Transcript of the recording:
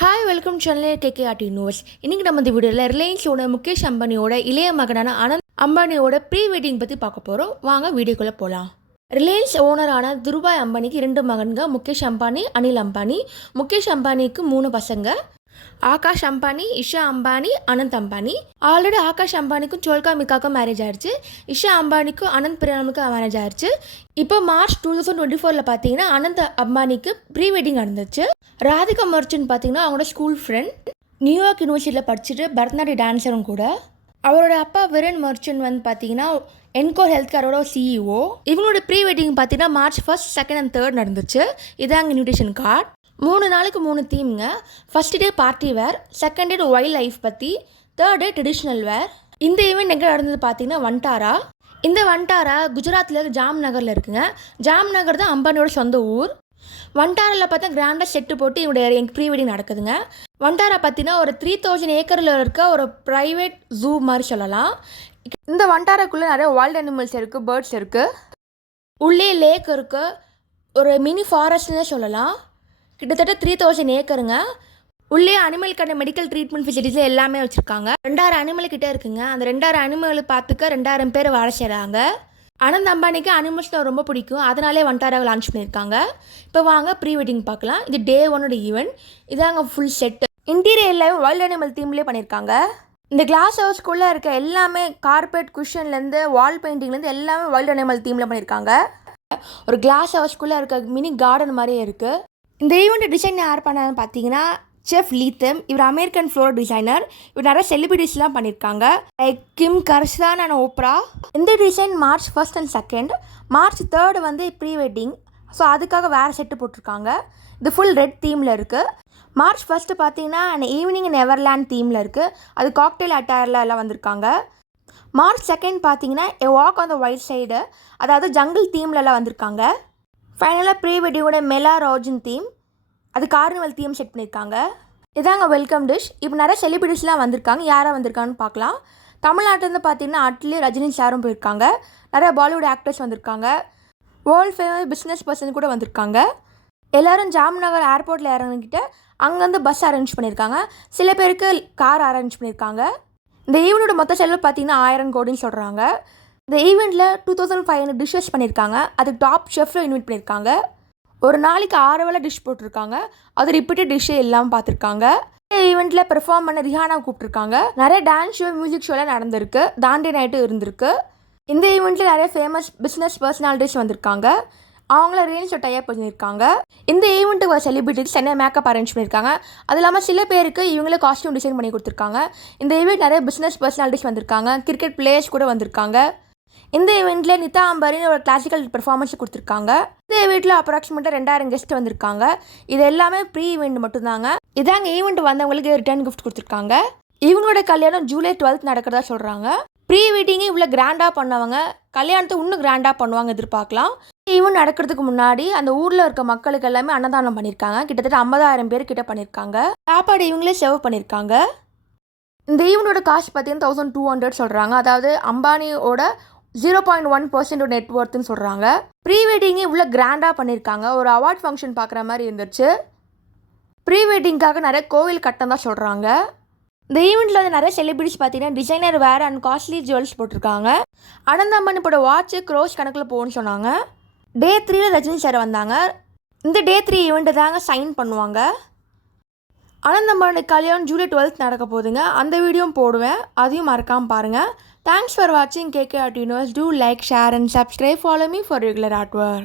Hi welcome channel KKRT news. இன்றைக்கி நம்ம இந்த வீடியோவில் ரிலையன்ஸோட முகேஷ் அம்பானியோட இளைய மகனான ஆனந்த் அம்பானியோட ப்ரீ வெட்டிங் பற்றி பார்க்க போகிறோம். வாங்க வீடியோக்குள்ளே போகலாம். ரிலையன்ஸ் ஓனரான துருபாய் அம்பானிக்கு 2 மகன்கள், முகேஷ் அம்பானி, அனில் அம்பானி. முகேஷ் அம்பானிக்கு 3 பசங்க, ஆகாஷ் அம்பானி, இஷா அம்பானி, அனந்த் அம்பானி. ஆல்ரெடி ஆகாஷ் அம்பானிக்கும் சோல்கா மிகாக்கும் மேரேஜ் ஆயிடுச்சு. இஷா அம்பானிக்கும் அனந்த் பிரியானுக்கும் மேரேஜ் ஆயிடுச்சு. இப்போ மார்ச் 2024 பார்த்தீங்கன்னா அனந்த் அம்பானிக்கு ப்ரீ வெட்டிங் நடந்துச்சு. ராதிகா மர்ச்சன்ட் பார்த்தீங்கன்னா அவங்களோட ஸ்கூல் ஃப்ரெண்ட், நியூயார்க் யூனிவர்சிட்டியில் படிச்சுட்டு பரதநாட்டிய டான்ஸரும் கூட. அவரோட அப்பா விரன் மர்ச்சன்ட் வந்து பார்த்தீங்கன்னா என்கோர் ஹெல்த் கேரோட CEO. இவங்களோட ப்ரீ வெட்டிங் பார்த்தீங்கன்னா மார்ச் 1, 2 and 3 நடந்துச்சு. இதாங்க இன்விடேஷன் கார்டு. 3 நாளைக்கு 3 தீம்ங்க. First day party wear, second day wild life பற்றி, தேர்ட் டே ட்ரெடிஷ்னல் வேர். இந்த ஈவெண்ட் எங்கே நடந்தது பார்த்தீங்கன்னா வண்டாரா. இந்த வண்டாரா குஜராத்தில் ஜாம் நகரில் இருக்குங்க. ஜாம் நகர் தான் அம்பானியோட சொந்த ஊர். வண்டாரில் பார்த்தா கிராண்டாக செட்டு போட்டு இவருடைய ப்ரீ வெட்டிங் நடக்குதுங்க. வண்டாரா பார்த்தீங்கன்னா ஒரு 3000 ஏக்கரில் இருக்க ஒரு ப்ரைவேட் ஜூ மாதிரி சொல்லலாம். இந்த வண்டாராக்குள்ளே நிறைய வைல்ட் அனிமல்ஸ் இருக்குது, பேர்ட்ஸ் இருக்குது, உள்ளே லேக் இருக்குது, ஒரு மினி ஃபாரஸ்ட்னே சொல்லலாம். கிட்டத்தட்ட 3000 ஏக்கருங்க. உள்ளே அனிமலுக்கான மெடிக்கல் ட்ரீட்மெண்ட் ஃபெசிலிட்டிஸ் எல்லாமே வச்சுருக்காங்க. 2000 அனிமல் கிட்டே இருக்குங்க. அந்த 2000 அனிமல் பார்த்துக்க 2000 பேர் வேலை செய்கிறாங்க. அனந்த் அம்பானிக்கு அனிமல்ஸ்னால் ரொம்ப பிடிக்கும், அதனாலே வண்டாராவை லான்ச் பண்ணியிருக்காங்க. இப்போ வாங்க ப்ரீ வெட்டிங் பார்க்கலாம். இது டே 1 ஈவெண்ட். இதாங்க ஃபுல் செட்டு. இன்டீரியர் எல்லாமே வைல்ட் அனிமல் தீம்லேயே பண்ணியிருக்காங்க. இந்த கிளாஸ் ஹவுஸ்க்குள்ளே இருக்க எல்லாமே கார்பெட், குஷன்லேருந்து வால் பெயிண்டிங்லேருந்து எல்லாமே வைல்ட் அனிமல் தீமில் பண்ணியிருக்காங்க. ஒரு கிளாஸ் ஹவுஸ்க்குள்ளே இருக்க மினி கார்டன் மாதிரியே இருக்குது. இந்த ஈவெண்ட் டிசைன் யார் பண்ணான்னு பார்த்தீங்கன்னா செஃப் லீத்தம். இவர் அமெரிக்கன் ஃப்ளோர் டிசைனர். இவர் நிறைய செலிபிரிட்டிஸ்லாம் பண்ணியிருக்காங்க, like Kim Kardashian and Opera. இந்த டிசைன் மார்ச் 1 and 2. மார்ச் 3 வந்து ப்ரீ வெட்டிங். ஸோ அதுக்காக வேறு செட்டு போட்டிருக்காங்க. இது ஃபுல் ரெட் தீமில் இருக்குது. மார்ச் 1 பார்த்தீங்கன்னா ஈவினிங் நெவர்லேண்ட் தீமில் இருக்குது. அது காக்டெயில் அட்டையரில் எல்லாம் வந்திருக்காங்க. மார்ச் 2 பார்த்தீங்கன்னா எ walk on the white side, அதாவது ஜங்கிள் தீம்லலாம் வந்திருக்காங்க. ஃபைனலாக ப்ரீ வெட்டிங்கோட மெலா ரோஜன் தீம், அது கார்னிவல் தீம் செட் பண்ணியிருக்காங்க. இதாங்க வெல்கம் டிஷ். இப்போ நிறைய செலிபிரிட்டிஸ்லாம் வந்திருக்காங்க. யாராக வந்திருக்காங்கன்னு பார்க்கலாம். தமிழ்நாட்டிலேருந்து பார்த்தீங்கன்னா அட்லி, ரஜினி சாரும் போயிருக்காங்க. நிறைய பாலிவுட் ஆக்டர்ஸ் வந்திருக்காங்க. வேர்ல்டு ஃபேமஸ் பிஸ்னஸ் பர்சன் கூட வந்திருக்காங்க. எல்லோரும் ஜாம்நகர் ஏர்போர்ட்டில் இறங்கிக்கிட்டு அங்கேருந்து பஸ் அரேஞ்ச் பண்ணியிருக்காங்க. சில பேருக்கு கார் அரேஞ்ச் பண்ணியிருக்காங்க. இந்த ஈவெண்ட்டோட மொத்த செலவு பார்த்தீங்கன்னா 1000 கோடின்னு சொல்கிறாங்க. இந்த ஈவெண்ட்டில் 2500 டிஷ்ஷஸ் பண்ணியிருக்காங்க. அதுக்கு டாப் ஷெஃப்ல இன்வைட் பண்ணியிருக்காங்க. ஒரு நாளைக்கு 6 வேளை டிஷ் போட்டிருக்காங்க. அது ரிப்பீட்டட் டிஷ்ஷே எல்லாம் பார்த்துருக்காங்க. இந்த ஈவெண்ட்டில் பெர்ஃபார்ம் பண்ண ரிஹானா கூப்பிட்ருக்காங்க. நிறைய டான்ஸ் ஷோ, மியூசிக் ஷோலாம் நடந்திருக்கு. தாண்டி நைட்டும் இருந்திருக்கு. இந்த ஈவெண்ட்டில் நிறைய ஃபேமஸ் பிஸ்னஸ் பர்சனாலிட்டிஸ் வந்திருக்காங்க. அவங்கள ரிலையன்ஸ் டைப் பண்ணியிருக்காங்க. இந்த ஈவெண்ட்டுக்கு வர செலிபிரிட்டிஸ் என்ன மேக்கப் அரேஞ்ச் பண்ணியிருக்காங்க. அது இல்லாமல் சில பேருக்கு இவங்களே காஸ்டியூம் டிசைன் பண்ணி கொடுத்துருக்காங்க. இந்த ஈவெண்ட் நிறைய பிஸ்னஸ் பர்சனாலிட்டிஸ் வந்திருக்காங்க. கிரிக்கெட் பிளேயர்ஸ் கூட வந்திருக்காங்க. இந்த ஈவெண்ட்டில் நிதா அம்பானின்னு ஒரு கிளாசிக்கல் பெர்ஃபார்மன்ஸ் கொடுத்துருக்காங்க. இந்த ஈவெண்ட்டில் அப்ராக்சிமேட்டாக 2000 கெஸ்ட் வந்திருக்காங்க. இது எல்லாமே ப்ரீ ஈவெண்ட் மட்டும்தாங்க. இதாங்க ஈவெண்ட் வந்தவங்களுக்கு ரிட்டர்ன் கிஃப்ட் கொடுத்துருக்காங்க. இவங்களோட கல்யாணம் ஜூலை 12 நடக்கிறதா சொல்கிறாங்க. ப்ரீ வெட்டிங்கே இவ்வளோ கிராண்டாக பண்ணவங்க கல்யாணத்தை இன்னும் கிராண்டாக பண்ணுவாங்க எதிர்பார்க்கலாம். ஈவெண்ட் நடக்கிறதுக்கு முன்னாடி அந்த ஊரில் இருக்க மக்களுக்கு எல்லாமே அன்னதானம் பண்ணியிருக்காங்க. கிட்டத்தட்ட 50000 பேர் கிட்ட பண்ணியிருக்காங்க. சாப்பாடு இவங்களே சர்வ் பண்ணியிருக்காங்க. இந்த ஈவெண்ட்டோட காஸ்ட் பார்த்தீங்கன்னா 1200 சொல்கிறாங்க. அதாவது அம்பானியோட 0.1% நெட்ஒர்த்துன்னு சொல்கிறாங்க. ப்ரீ வெட்டிங்கே இவ்வளோ கிராண்டாக பண்ணியிருக்காங்க. ஒரு அவார்ட் ஃபங்க்ஷன் பார்க்குற மாதிரி இருந்துச்சு. ப்ரீ வெட்டிங்காக நிறைய கோவில் கட்டம் தான் சொல்கிறாங்க. இந்த ஈவெண்ட்டில் வந்து நிறைய செலிபிரிட்டிஸ் பார்த்தீங்கன்னா designer where and costly jewels போட்டிருக்காங்க. அனந்த் அம்பானி போட வாட்சு க்ரோஸ் கணக்கில் போகணும்னு சொன்னாங்க. டே 3 ரஜினி சார் வந்தாங்க. இந்த டே 3 ஈவெண்ட்டு தாங்க சைன் பண்ணுவாங்க. அனந்த் அம்பானி கல்யாணம் ஜூலை 12 நடக்க போகுதுங்க. அந்த வீடியோவும் போடுவேன், அதையும் மறக்காமல் பாருங்கள். Thanks for watching KKRT News. Do like, share and subscribe. Follow me for regular artwork.